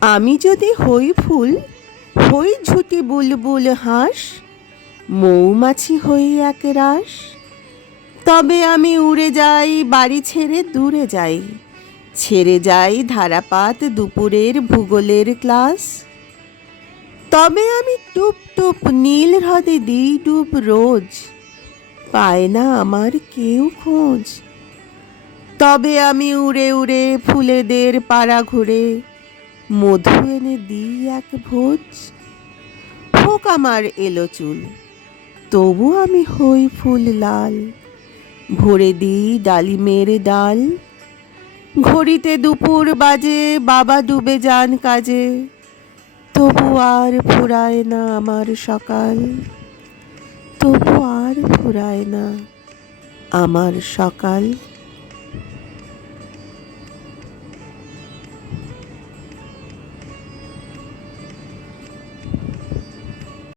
আমি যদি হই ফুল, হই ঝুটি বুলবুল হাঁস, মৌমাছি হই এক রাস, তবে আমি উড়ে যাই, বাড়ি ছেড়ে দূরে যাই, ছেড়ে যাই ধারাপাত দুপুরের ভূগোলের ক্লাস। তবে আমি টুপ টুপ নীল হ্রদে দিই ডুব রোজ, পায় না আমার কেউ খোঁজ। তবে আমি উড়ে উড়ে ফুলেদের পাড়া ঘুরে মধু এনে দিই এক ভোজ। হোক আমার এলো চুল, তবু আমি হই ফুল লাল। ভরে দিই ডালিমের ডাল, ঘড়িতে দুপুর বাজে, বাবা ডুবে যান কাজে। তবু আর ফুরায় না আমার সকাল, তবু আর ফুরায় না আমার সকাল।